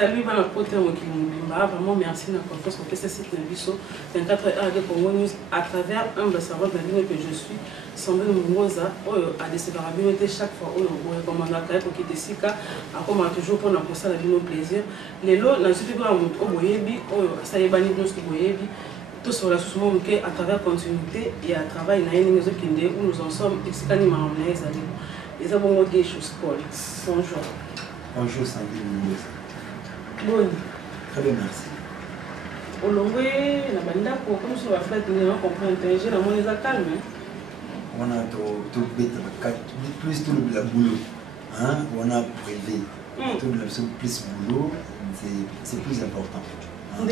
salut à la côté vraiment merci la confiance pour que ce site Nabiso 24 heures de Congo News à travers un ambassadeur de la que je suis semblé Moza à des séparabilités chaque fois où on recommande à pour quitter Sika à comment toujours pour la ça la vie nos plaisir les lots n'a suffit pas au boyebi ça y est banni nous qui boyebi tout sur la souvent à travers continuité et à travers une maison qui où nous en sommes expliqués mais les abonnés des choses bonjour. Bonjour Sandy Moussa. Bon. Très bien, merci. Au long comme sur la fête, nous comprendre j'ai la monnaie calme. On a tout bête plus tout le boulot. Hein? On a privé. Tout le plus boulot, c'est plus important. En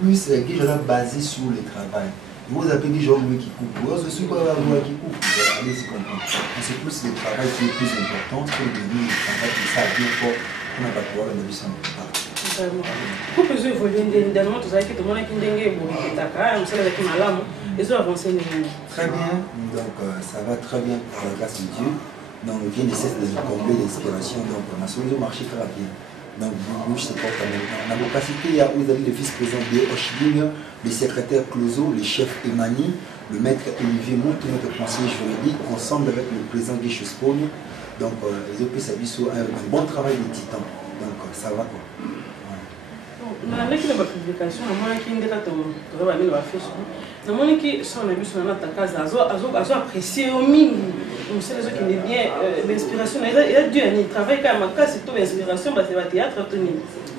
plus, je l'ai basé sur le travail. Vous appelez des gens qui coupent. Je suis pas moi qui coupe. Allez-y comprendre. C'est plus le travail qui est plus important. C'est le travail qui ça bien fort. On n'a pas de pouvoir de ça. Pour que je évolue indéniablement, tout ça qui tout le monde qui dengue bon taka, on sait avec malam, ils ont avancé. Très bien. Donc ça va très bien par la grâce de Dieu. Donc le bien nécessaire de combler l'inspiration. Donc on a sur le marché très bien. Donc, je sais pas comment. En capacité, il y a vous avez le vice-président de Hochling, le secrétaire Clozo, le chef Emani, le maître Olivier Moutou, notre conseiller juridique, ensemble avec le président Guy Chespogne. Donc, les OP s'habillent sur un bon travail de titan. Donc, ça va quoi. Avec la publication, moi qui est déjà travaillé sur Facebook, moi qui sont en abus sur notre case, ils ont apprécié au minimum. On sait les autres qui n'est bien l'inspiration. Il a dû travailler quand même. C'est toute l'inspiration, c'est le théâtre.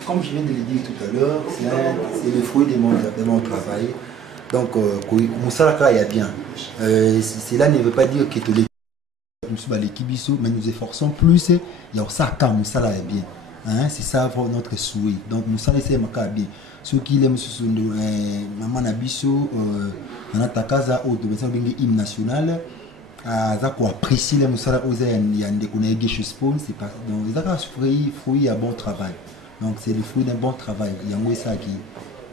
Comme je viens de le dire tout à l'heure, c'est le fruit de mon travail. Donc, Moussalaka il y a bien. Cela ne veut pas dire que nous sommes à l'équipe, mais nous efforçons plus. Il y a ça quand Moussala est bien. Hein, c'est ça notre souhait. Donc, Moussala c'est bien. Ceux qui aiment Maman Nabiso, dans notre casa, au hymne national. Zako apprécie les moussala aux il y a des collègues chez Spawn, c'est pas donc Zako fruit à bon travail. Donc c'est le fruit d'un bon travail. Il y a ça qui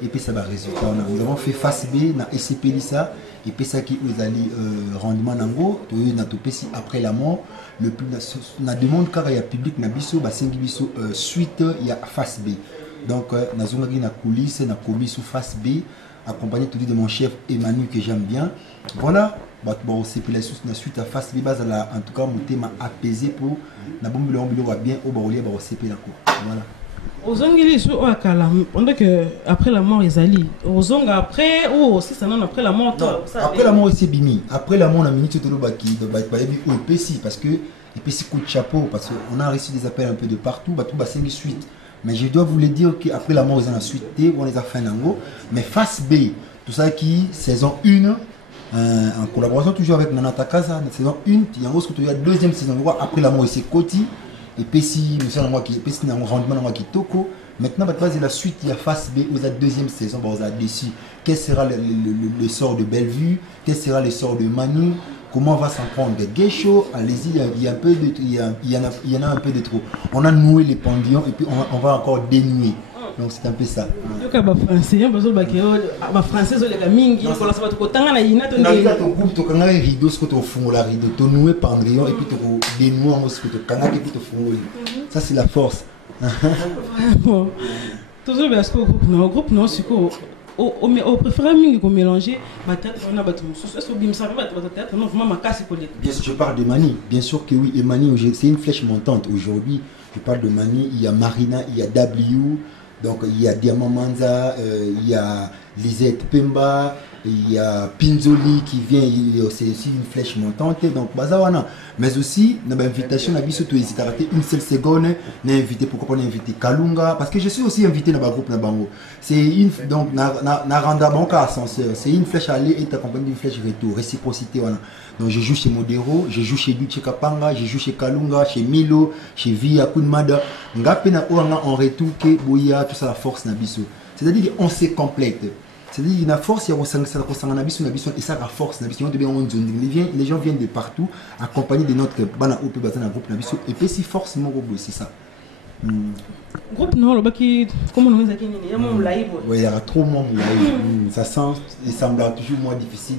et puis ça va résultat. Nous avons fait face B na SCP ça et puis ça qui vous allez rendement nango to na to pesi après la mort le plus na demande car il y a public na biso ba sengi biso suite il y a face B. Donc na zonga na coulisse na kobi sous face B accompagné tout de mon chef Emmanuel que j'aime bien. Voilà. Bon, c'est la suite à face base en tout cas mon thème apaisé pour na bombe le va bien au barolia ba CP la quoi. Voilà. Aux ongili sur Akala pendant que après la mort ils allaient aux ongles après ou aussi ça non après la mort non, après la mort c'est bimi après la mort la minute de l'obaki de bayebi au PC parce que et puis c'est coup de chapeau parce qu'on a reçu des appels un peu de partout bah tout bah c'est une suite mais je dois vous le dire qu'après la mort ils ont la suite on les a fait nango mais face B tout ça qui saison 1 en collaboration toujours avec Nanata Kaza, saison 1, il y a une deuxième saison, après la mort c'est Koti, et puis si nous sommes en rendement qui toko, maintenant c'est la suite, il y a face B, aux deuxième saison, vous avez déçu, quel sera le sort de Bellevue, quel sera le sort de Manu, comment on va s'en prendre des Geisho, allez-y, il y a un peu de, il y en a un peu de trop. On a noué les pendillons et puis on va encore dénouer. Donc c'est un peu ça. Donc français, français les mingi, on commence à te kotanga na ina to ndenge. Na to groupe to kanga rideau ce que to fond la rideau, to nouer pendillon et puis to dénouer ce que to kanga et puis to fond. Ça c'est la force. Bon. Toujours parce que groupe non c'est quoi au préféré mingi qu'on mélanger théâtre on a battu est-ce que bimsa va théâtre non vraiment ma casse politique. Bien sûr je parle de Mani, bien sûr que oui et Mani c'est une flèche montante aujourd'hui. Je parle de Mani, il y a Marina, il y a W. Donc il y a Diamant Manza, il y a Lisette Pemba, il y a Pinzoli qui vient, c'est aussi une flèche montante. Donc Bazawana. Mais aussi, dans l'invitation, on a vu surtout hésiter à rater une seule seconde. On a invité, pourquoi on a invité Kalunga? Parce que je suis aussi invité dans le groupe Nabango. C'est une, donc, Naranda Banka Ascenseur. C'est une flèche aller et accompagnée d'une flèche retour, réciprocité. Voilà. Donc je joue chez Modero, je joue chez Duce Kapanga, je joue chez Kalunga, chez Milo, chez Via Kunmada. Ngapena Oanga en retour que Boya, tout ça la force Nabiso. C'est-à-dire qu'on se complète. C'est-à-dire qu'il y a une force, il y a Nabiso, et ça la force Nabiso. Les gens viennent de partout, accompagnés de notre bana OP Bazana groupe Nabiso. Et puis si force mon groupe, c'est ça. Groupe non, le baki, comment on dit, il y a mon live. Oui, il y a trop de monde ça sent, il semble toujours moins difficile.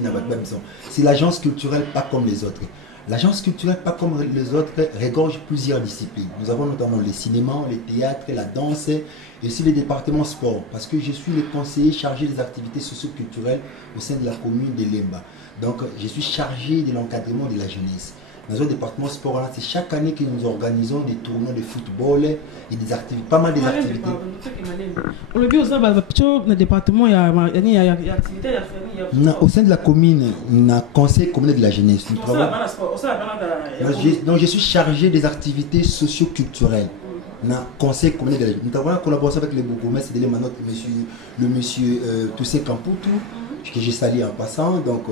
C'est l'agence culturelle, pas comme les autres. L'agence culturelle, pas comme les autres, regorge plusieurs disciplines. Nous avons notamment le cinéma, le théâtre, la danse et aussi le département sport. Parce que je suis le conseiller chargé des activités socio-culturelles au sein de la commune de Lemba. Donc, je suis chargé de l'encadrement de la jeunesse. Dans un département sport, c'est chaque année que nous organisons des tournois de football et des activités, pas mal des activités. Au sein de la commune, on a conseil communal de la jeunesse. Donc, je suis chargé des activités socio-culturelles. On a conseil communal de la jeunesse. Nous avons une collaboration avec le bourgmestre de l'Emanote, le monsieur Toussaint Campoutou, que j'ai salué en passant. Donc,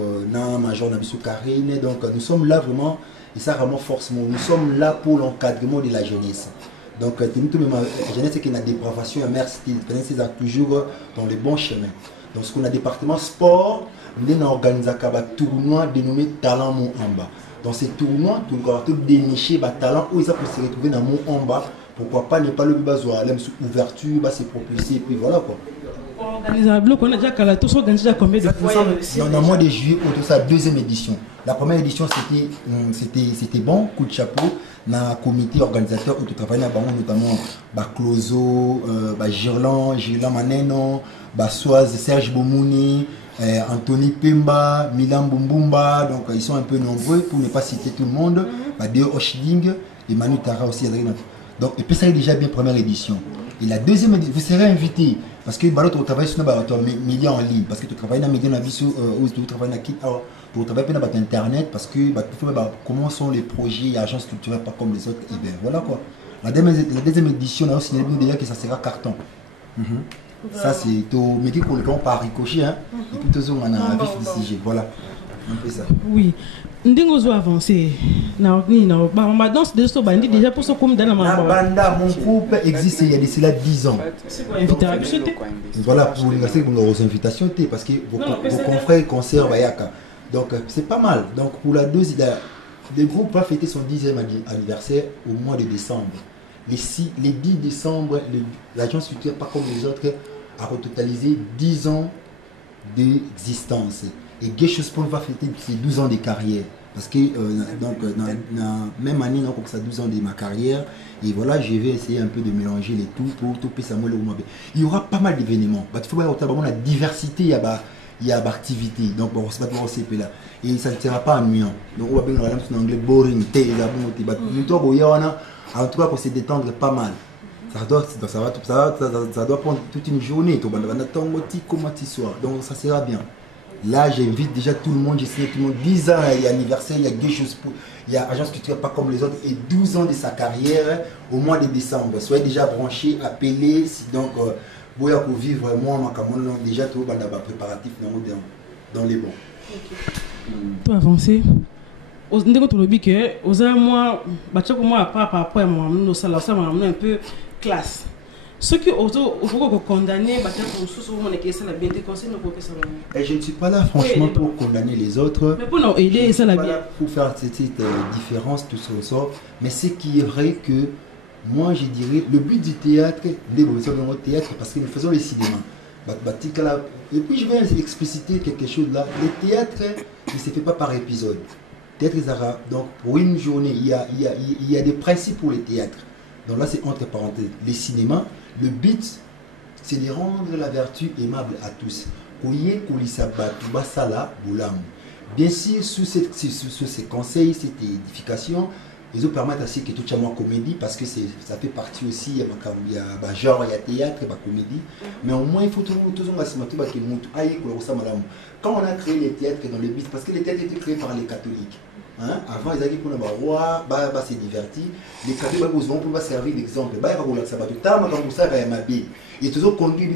Major Nabissou Karine. Donc, nous sommes là vraiment. Et ça vraiment forcément, nous sommes là pour l'encadrement de la jeunesse. Donc, la jeunesse qui a des dépravation, la mère c'est toujours dans le bon chemin. Donc, ce qu'on a département sport, nous avons organisé un tournoi dénommé Talent Mon Amba. Dans ces tournois, nous avons tout déniché des talents où ils peuvent se retrouver dans Mon Amba. Pourquoi pas ne pas le besoin, sous ouverture, se propulser, et puis voilà quoi. On a déjà organisé combien de fois? Dans le mois de juillet, autour de sa deuxième édition. La première édition, c'était bon, coup de chapeau. Dans le comité organisateur, où tu travailles notamment Clozo, Girland Maneno, Soaz, Serge Bomouni, Anthony Pemba, Milan Bumbumba. Donc, ils sont un peu nombreux pour ne pas citer tout le monde. Deo Oshling et Manu Tara aussi. Donc, et puis ça est déjà bien première édition. Et la deuxième édition, vous serez invité. Parce que tu travailles sur les médias en ligne. Parce que tu travailles dans les médias ou tu travailles dans Internet. Parce que comment sont les projets et agences culturelles pas comme les autres. Et bien voilà quoi. La deuxième édition, on a aussi déjà que ça sera carton. Ça c'est au métier pour le temps par ricochet. Hein. Et puis toujours on a un vif du sujet. Voilà. Un peu ça. Oui. Ndingo avancé. Ma danse de Sobandi déjà pour ce comme dans la banda, mon groupe existe il y a d'ici là 10 ans. Voilà pour les invitations parce que vos confrères et concerts Bayaka. Donc c'est pas mal. Donc pour la deuxième, le groupe va fêter son 10e anniversaire au mois de décembre. Les 10 décembre, l'agence culturelle, pas comme les autres, a totalisé 10 ans d'existence. Et Geshospoon va fêter ses 12 ans de carrière. Parce que dans la même année, donc, ça 12 ans de ma carrière. Et voilà, je vais essayer un peu de mélanger les tout pour tout ça. Il y aura pas mal d'événements. Il faut voir la diversité, il y a activité. Donc, bon, c'est pas pour CP là. Et ça ne sera pas ennuyant. Donc, on va bien en anglais boring. En tout cas, pour se détendre pas mal. Ça doit prendre toute une journée. Donc, ça sera bien. Là, j'invite déjà tout le monde, j'ai signé tout le monde. 10 ans, il y a anniversaire, il y a quelque chose pour. Il y a agence culturelle pas comme les autres. Et 12 ans de sa carrière au mois de décembre. Soyez déjà branchés, appelés. Donc, vous pouvez vivre moi, déjà tout le monde préparatif dans les bons. Pour avancer, on dit que aux moi, par rapport à moi, nous sommes un peu classe. Ceux qui ont condamné, je ne suis pas là franchement pour condamner les autres. Mais pour nous aider, ça la bien. Pour faire cette différence, tout ça. Mais ce qui est vrai que moi je dirais le but du théâtre, parce que nous faisons le cinéma. Et puis je vais expliciter quelque chose là. Le théâtre ne se fait pas par épisode. Donc pour une journée, il y a des principes pour le théâtre. Donc là c'est entre parenthèses. Le cinéma. Le but, c'est de rendre la vertu aimable à tous. Bien sûr, sous ces conseils, cette édification, ils permettent aussi que tout le monde comédie, parce que ça fait partie aussi, il y a genre, il y a théâtre, il y a comédie. Mais au moins, il faut toujours quand on a créé les théâtres dans le but, parce que les théâtres étaient créés par les catholiques. Hein? Avant, ils avaient dit qu'on s'est diverti. Les catholiques vont pouvoir servir d'exemple. Et toujours conduit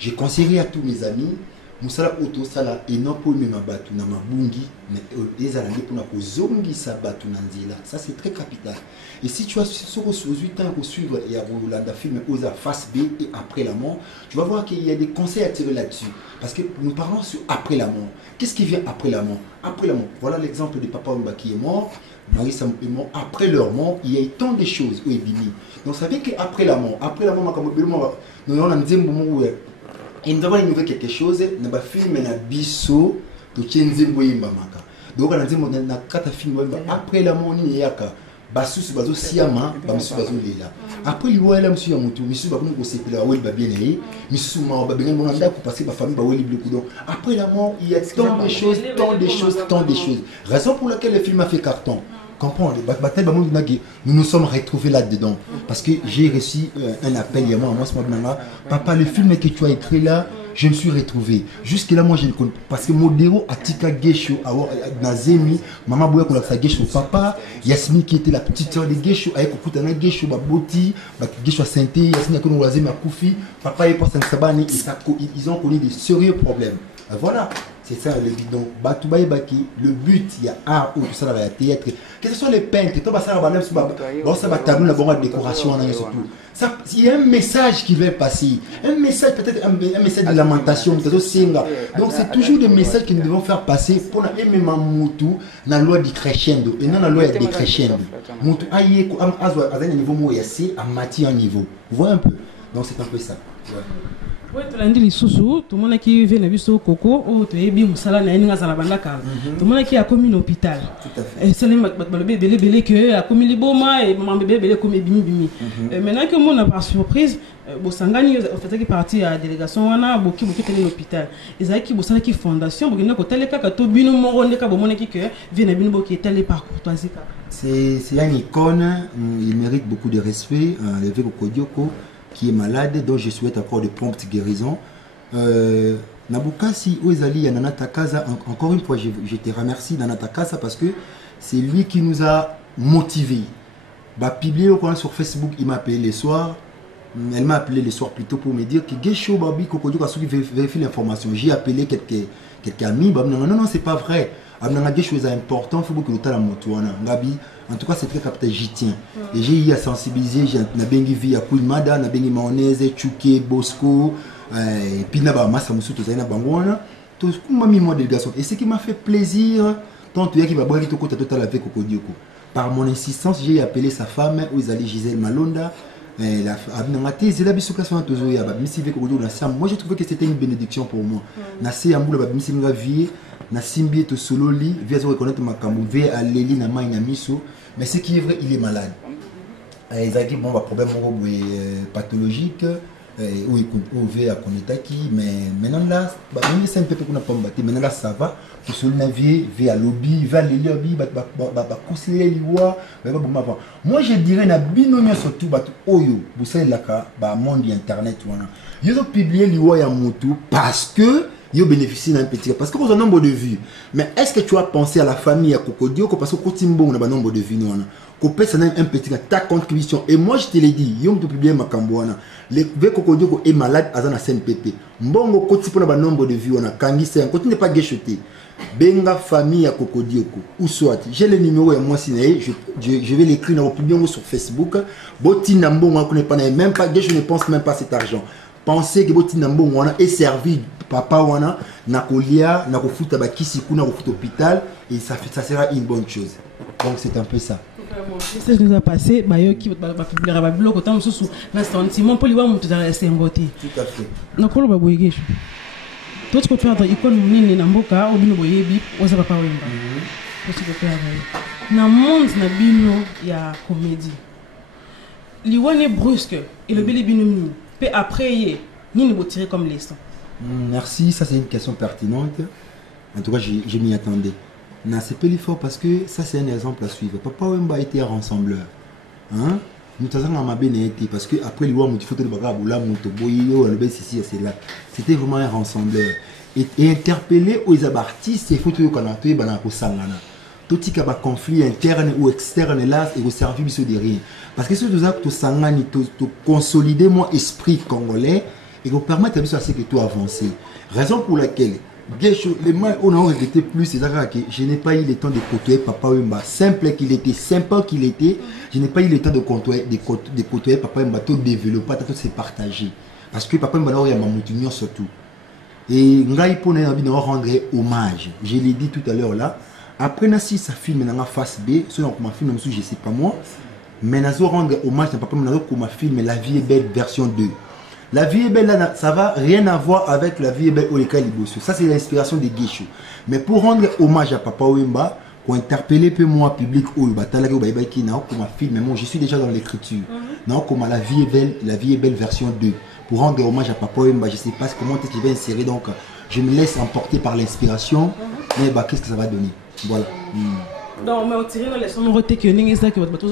je conseillerais à tous mes amis, Moussala Auto Sala et non pour me battre na mabungi, mais des années pour na kozongi sa battu nanzila. Ça c'est très capital. Et si tu as sur 8 ans pour suivre et à Rolanda film Osa face B et après la mort, tu vas voir qu'il y a des conseils à tirer là-dessus. Parce que nous parlons sur après la mort. Qu'est-ce qui vient après la mort? Après la mort. Voilà l'exemple de Papa Omba qui est mort. Marie Sam est mort. Après leur mort, il y a eu tant de choses où il est donc ça veut dire qu'après la mort, nous avons un deuxième et nous avons innové quelque chose, nous avons filmé un biseau de Tienzemboye Mbamaka. donc on a dit na kata film après la moni yaka basusu bazo siama basusu bazo lela après liwa la monsieur mutu monsieur ba ko sepela wel ba bien né monsieur ma ba bien mon ndako parce que ba famille ba wel beaucoup donc après la mort il y a tant de choses raison pour laquelle le film a fait carton. Comprendre, nous nous sommes retrouvés là-dedans. Parce que j'ai reçu un appel, il y a moi, papa, le film que tu as écrit là, je me suis retrouvé. Jusque là, moi, je ne connais pas. Parce que Modero, Atika Gesho, Nazemi, Maman Bouya, qu'on a fait Gesho, papa, Yasmine qui était la petite soeur de Gesho, avec Okutana Gesho, Baboti, Gesho Santé, Yasmine Akono Wazemi Akoufi, papa et Passan Sabani, ils ont connu des sérieux problèmes. Voilà. C'est ça le bidon. Batoubaye Baki, le but, il y a art ou tout ça dans la théâtre. Que ce soit les peintres, ça va tableau, la décoration, surtout. Il y a un message qui va passer. Un message, peut-être un message de lamentation. Donc c'est toujours des messages que nous devons faire passer pour aimer Moutou dans la loi du crescendo. Et non la loi du crescendo. Moutou aïe, à un niveau moyassé, à matière un niveau. Vous voyez un peu. Donc c'est un peu ça. Ouais. Oui, tu l'as dit, les sous-sous, tout le monde qui vient de au coco, ou tu es bien, ou ça, n'a rien à la bande. Tout le monde qui a commis l'hôpital. Tout à fait. Et c'est le bébé que a commis les beaux mois et maman bébé comme bimi. Maintenant que mon a par surprise, Bosangani fait qui partie à la délégation, on a beaucoup de l'hôpital. Et ça qui bossait qui fondation, pour que tel cas que tout bino moro ne ka bomone qui que vient de bino qui tel par courtoisie. C'est une icône, il mérite beaucoup de respect, le Véco Kodioko, qui est malade, donc je souhaite encore de promptes guérisons. Nabukasi Oezali Nanata Kaza, encore une fois, je te remercie Nanata Kaza parce que c'est lui qui nous a motivés. Publié au coin sur Facebook, il m'a appelé les soirs. Elle m'a appelé les soirs plutôt pour me dire que Gesho Babi Kokodjo a vérifié l'information. J'ai appelé quelques amis. Non, c'est pas vrai. Il y a des choses importantes, il faut que le motuana. En tout cas, c'est très capté, j'y tiens. Et j'ai eu à sensibiliser, j'ai vu à Kouimada, j'ai vu Mayonnaise, Tchouké, Bosco, et puis là, Massa Moussou, tout ça, tout m'a mis moi délégation. Et ce qui m'a fait plaisir, tant que qui va boire tout côté total avec Kokodioko. Par mon insistance, j'ai appelé sa femme, où ils allaient Gisèle Malonda. Moi j'ai trouvé que c'était une bénédiction pour moi. Nasi amboula ba misi nga vie na simbi to sololi via se reconnaître ma kambu via aleli na mai na miso mais ce qui est vrai il est malade. Ils ont dit bon problème pathologique ou via konetaki mais maintenant là même c'est un peu qu'on a pas battu maintenant là ça va to sol na vie via lobby via les lobby ba conseiller liwa moi je dirais na binonya surtout ba oyo vous savez là ba monde internet wana ils ont publié liwa ya mutu parce que ils bénéficient d'un petit parce que vous avez un nombre de vues mais est-ce que tu as pensé à la famille à Kokodioko parce que Kotimbo on a un nombre de vues non qu'on peut un petit ta contribution et moi je te l'ai dit ils ont publié ma camboana le Kokodioko est malade à la CNPP mbongo koti pour un nombre de vues on a kangi c'est un continue pas gâcheté benga famille à Kokodioko ou soit j'ai le numéro et moi si je vais l'écrire dans le public sur Facebook boti nambo on connaît pas même pas je ne pense même pas cet argent pensez que boti nambo on est servi papa wana nakolia nakofuta bakisi kuna kofuta hôpital et ça sera une bonne chose donc c'est un peu ça. Ce qui nous a passé bayo qui va publier ba blog autant sous na sentiment pour lui voir monter dans sengoté tout à fait nakolo ba boyegesho tout ce que tu as dans icône nini na mboka obino boyebi oza papa wemba tout ce que tu as na monde na bino ya comédie liwane brusque et le beli bino mi pe après ni ne tirer comme leçon. Merci, ça c'est une question pertinente. En tout cas, je m'y attendais. C'est peu fort parce que ça c'est un exemple à suivre. Papa Wemba était un rassembleur. Hein? Nous avons ma bénédicte parce que après le photo de Bagaboula, c'était vraiment un rassembleur. Et interpeller aux artistes, c'est photos qu'on a fait dans Sangana. Tout ce qui a un conflit interne ou externe là, et au service de rien. Parce que ce que nous avons Sangani, consolider mon esprit congolais. Et vous permettre à ce que tu avances. Raison pour laquelle les mains on a regretté plus c'est que je n'ai pas eu le temps de côtoyer Papa Wemba simple qu'il était sympa qu'il était je n'ai pas eu le temps de côtoyer Papa Wemba tout développer tout se partager parce que Papa Wemba il y a ma surtout et ngai pour nous rendre hommage je l'ai dit tout à l'heure là après si ça filme dans la face B selon comme film je sais pas moi mais nous rendre hommage à Papa Wemba comme film La vie est belle version 2. La vie est belle, là, ça va rien à voir avec la vie est belle Oleka Liboso. Ça, c'est l'inspiration des Geisho. Mais pour rendre hommage à Papa Wemba, pour interpeller peu moi public je suis déjà dans l'écriture. Non, comme la vie est belle version 2. Pour rendre hommage à Papa Wemba, je ne sais pas comment je vais insérer, donc je me laisse emporter par l'inspiration. Mais bah, qu'est-ce que ça va donner? Voilà. Non, mais on tire dans les sons rotés que n'est ça que votre bateau.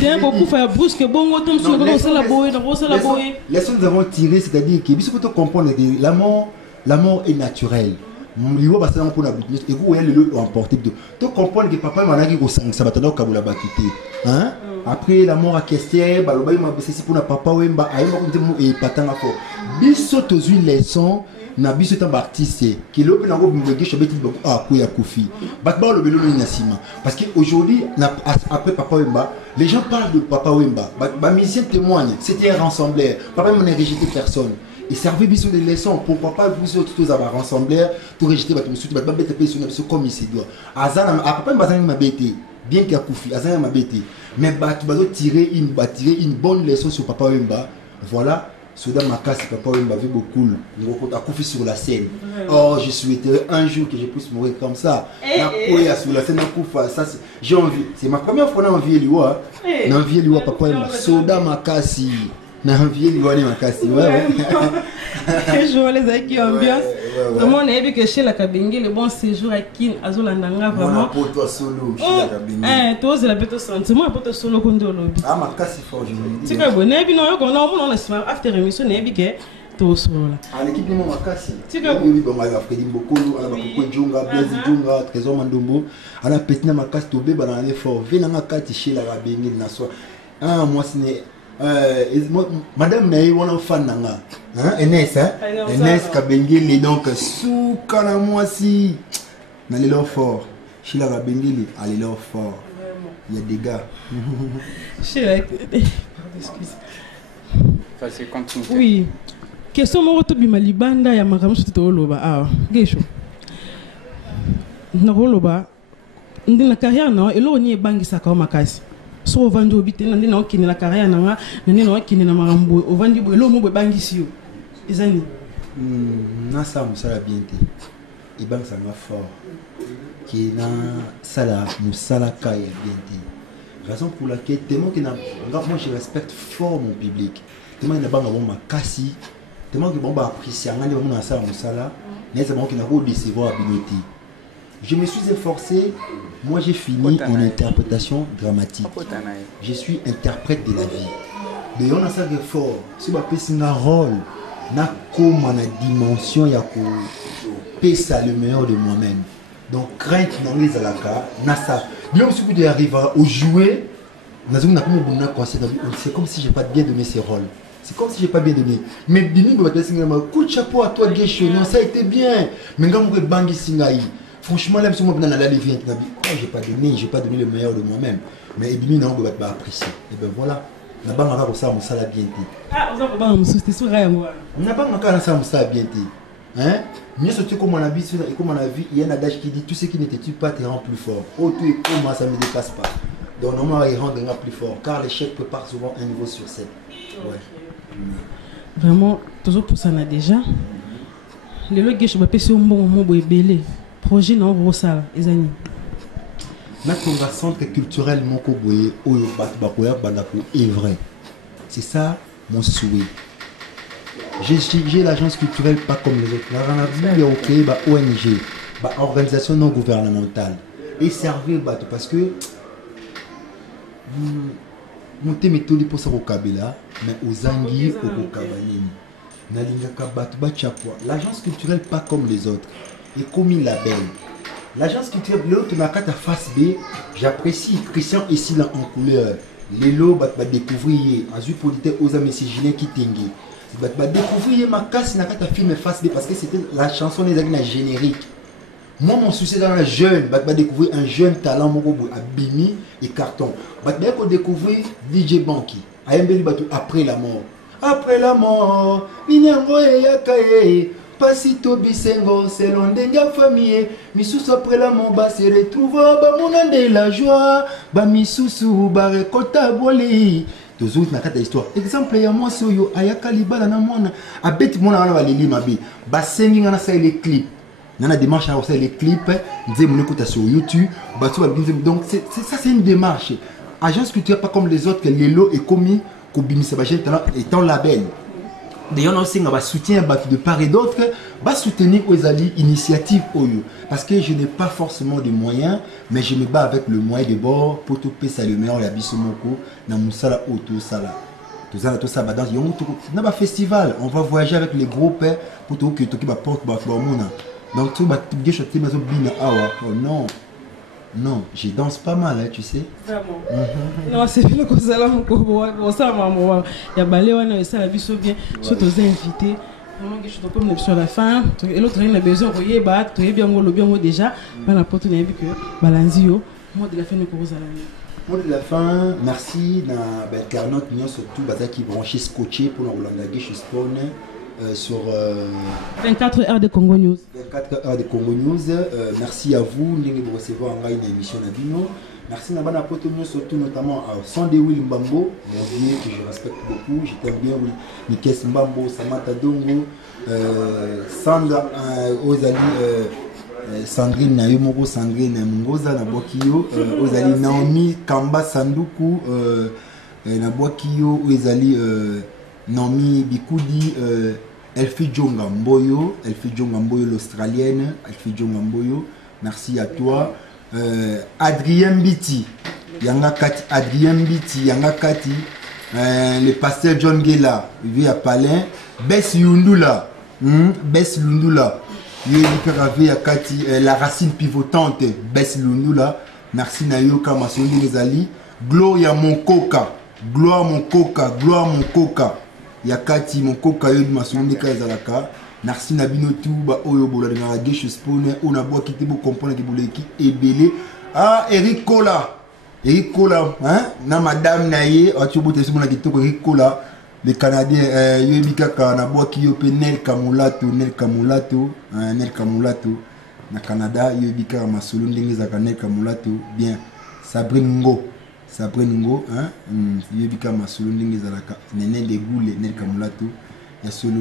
Tiens, beaucoup faire brusque, bon, on tombe sur la boue, la boue. Les sons nous avons tiré, c'est-à-dire que si vous comprendre que l'amour est naturel. Liwa basa na mpona business et vous voyez le emporté de to comprendre que papa manaki ko sangisa batana kabula bakité hein après la mort à Kester baloba ma besi pour na papa Wemba ayemba ko ntemu e patanga fo biso tozui leçon na biso ta artiste qui le na go mbege chobeti bako a ko ya kofi batba lo belo na sima parce que aujourd'hui après papa Wemba les gens parlent de papa Wemba ba musicien témoigne c'était un rassembleur papa n'a rejeté personne. Et servez bien des leçons. Pourquoi pas vous tous avoir rassembleur, tout rejeter, comme il se doit. Azan, après Bazan m'a bêté, bien qu'il y a Koufi, Azan m'a bêté. Mais tu vas tirer une bonne leçon sur Papa Wemba. Voilà, Soudan Makas, Papa Wemba avait beaucoup. Il a Koufi sur la scène. Oh, je souhaiterais un jour que je puisse mourir comme ça. Sur la scène, j'ai envie. C'est ma première fois dans vie, Liwa. Dans vie, Liwa, Papa Wemba. Soudan Makas. Na envie de voir les macassi. Je vois les acquis ambiance. Vraiment, on a vu que chez la Kabingi, le bon séjour à Kin, Azolandanga, vraiment. Pour toi solo, chez la Kabingi. Toi, c'est la bête sentiment, pour toi solo, qu'on doit lobby. Ah, macassi fort, je me dis. C'est que bon, Nebi, non, on a after émission, Nebi, que toi solo. Ah, l'équipe de mon macassi. C'est que oui, bon, on a Freddy Mbokolo, on a Bakoko Djunga, Blaise Djunga, Trésor Mandombo, on a Petina Macassi, Tobé, on a fort. Venanga Kati chez la Kabingi, Nassau. Ah, moi, ce n'est. Madame Naï, on a fan nanga. Enes, Enes Kabengili, donc souka na moi si. N'allez leur fort. Chez la Kabengili, allez leur fort. Il y a des gars. Chez la. Excuse. Vas-y, continue. Oui. Question mo to bimalibanda ya makamu to loba. Ah, gesho. Na loba. Ndina carrière na elo ni bangisa ka makasi. So vandi obite nande na okine la carrière nanga nande na okine na marambo ovandi bo elo mo bo bangisi yo ezani na ça musala bien te et bang ça va fort qui na sala musala kaya bien te raison pour laquelle tellement que moi je respecte fort mon public tellement na banga bon makasi tellement que bon ba apprécier ngani bon na sala musala mais c'est bon que na ko décevoir abilité. Je me suis efforcé, moi j'ai fini en interprétation dramatique. Je suis interprète de la vie. De on a ça de fort, si ma pèse un rôle, na comme na dimension ya ko pèse le meilleur de moi-même. Donc crainte dans les alaka, na ça. Bien aussi de arriver au jouer, na zone na comme bon na c'est comme si j'ai pas bien donné ces rôles. C'est comme si j'ai pas bien donné. Mais Bini me dit coup de chapeau à toi Geisho, non ça a été bien. Mais quand vous bangi singai. Franchement, là, je suis dans la vie, j'ai pas donné le meilleur de moi-même. Mais Ebimi, non, on va pas apprécier. Et bien voilà, on n'a pas encore ça, on s'en a bien été. Ah, on n'a pas encore ça, on s'en a bien été. Hein? Mieux surtout comme on a vu, comme on a vu, il y a un adage qui dit tout ce qui ne te tue pas te rend plus fort. Oh, tu es comment ça ne me dépasse pas. Donc, normalement, il rendra plus fort. Car l'échec prépare souvent un niveau sur scène. Ouais. Vraiment, toujours pour ça, on a déjà. Les lois que je vais passer au bon moment, belé. Projet non Rossal, Ezani. Notre centre culturel Mokoboye, Oyo Bakoya Bandako est vrai. C'est ça mon souhait. J'ai l'agence culturelle pas comme les autres. La RANAVI, il y a ONG, organisation non gouvernementale. Et servir parce que monter méthode pour ça au Kabila, mais aux Anguilles, au Kabanim. L'agence culturelle pas comme les autres. Et comme il label. L'agence culturelle, l'autre n'a qu'à ta face B, j'apprécie Christian ici là en couleur. Les lots va découvrir, en jus politique aux amis, c'est Julien qui tingue. Va découvrir ma casse n'a qu'à ta film face B parce que c'était la chanson des années générique. Moi, mon souci dans la jeune, va découvrir un jeune talent, à Bimi et Carton. Va découvrir DJ Banky, après la mort. Après la mort, Minyango et Yakaye. Pasito bisengo selon denga famille misusu après la mort ba se retrouve ba monande la joie ba misusu ba récolta boli toujours na kata histoire exemple ya moi soyo ayaka libala na mwana abeti mwana wana baleli mabe basengi ngana sa les clips nana démarche à les clips nzemune kota sur YouTube donc ça c'est une démarche agence culturelle pas comme les autres que lelo est commis ko bimisa ba jeune talent étant label d'ailleurs on aussi va soutien de part et d'autre va soutenir aux alliés initiative oyo parce que je n'ai pas forcément de moyens mais je me bats avec le moyen de bord pour tout payer ça le meilleur ya biso moko na musala auto sala tout ça ba dans yongo tout na ba festival on va voyager avec les groupes pour tout que tout qui va porte ba mona donc tout ba tout chanter bazo bina awa oh non non, je danse pas mal, hein, tu sais. Vraiment. Non, c'est bien que ça là, mon ça, maman. Il y a balé, on a ça, la vie bien. Surtout aux invités. Vraiment, je suis comme sur la fin. Et l'autre, il a besoin de voyer, bah, tu es bien, bien déjà. Mais la porte, on a vu que Balanzio, moi de la fin, nous pouvons aller. Mot de la fin, merci dans Carnot, surtout qui branché scotché pour la Hollande je spawn sur 24 heures de Congo News. 24 heures de Congo News. Merci à vous de recevoir en une émission à Vino. Merci à Bana Potomio, surtout notamment à Sandé Will Mbambo, mon vieux que je respecte beaucoup. Je t'aime bien, oui. Nikes Mbambo, Samata Dongo, Sandra Ozali. Sandrine Nayomoko, Sandrine Mungoza, Nabokiyo, Ozali Naomi Kamba Sanduku, Nabokiyo, Ozali Naomi Bikoudi, Elfi Djonga Mboyo, l'Australienne, Elfi Djonga Mboyo, merci à toi. Adrien Biti, Yanga Kati, Adrien Biti, Yanga Kati, le pasteur John Gela, il vit à Palin, Bess Yundula, Bess Lundula. La racine pivotante Bess Lundula, merci Nayoka Masoni Nezali, gloire mon coca, gloire mon coca, gloire mon coca, Yakati mon coca yo Masoni Kazalaka, merci Nabino Touba Oyo Bola de Maragèche Spone, on a beau quitter pour comprendre que Bouleki est belé. Ah, Eric Kola, hein, na madame Naye, tu boute sur mon agito Eric Kola. Les Canadiens, Yobika Kanaboki Yope Nel Kamulato, na Canada, Yobika Masolun Dengezaka Nel Kamulato, bien, Sabrine Ngo, hein, Yobika Masolun Dengezaka, Nene de Goule, Nel Kamulato, Yasolo.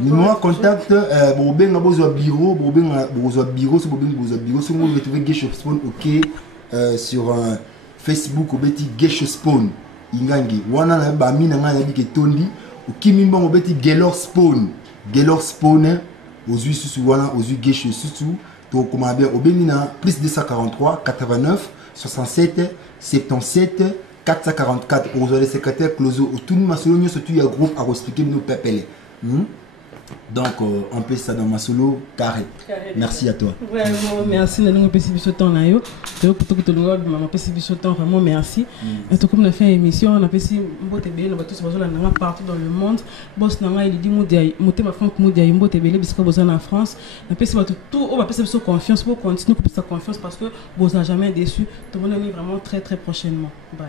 Numéro contact, Bobenga Bozo Bureau, si vous retrouvez Gay Spawn, ok, sur Facebook, au Betty Gay Spawn. Ingangi wana na ba mina ngana bike tondi ukimimba ngobeti Gelor Spawn ozu susu wana ozu geshe susu to koma bien obemina plus 243 89 67 77 444 ozo le secrétaire closo otuni masolo nyo surtout ya groupe a expliquer nous pepele. Donc on peut ça dans ma solo carré. Merci à toi. Vraiment merci de nous passer ce temps là yo. Donc pour tout le monde m'a passé ce temps vraiment merci. Et tout comme on a fait émission on a passé mbote bele on va tous besoin na partout dans le monde. Boss na il dit modiaï moté ma femme modiaï mbote bele bisque besoin en France. On a passé tout on va passer sur confiance pour continuer pour sa confiance parce que vous n'a jamais déçu. Tout le monde est vraiment très très prochainement. Bye.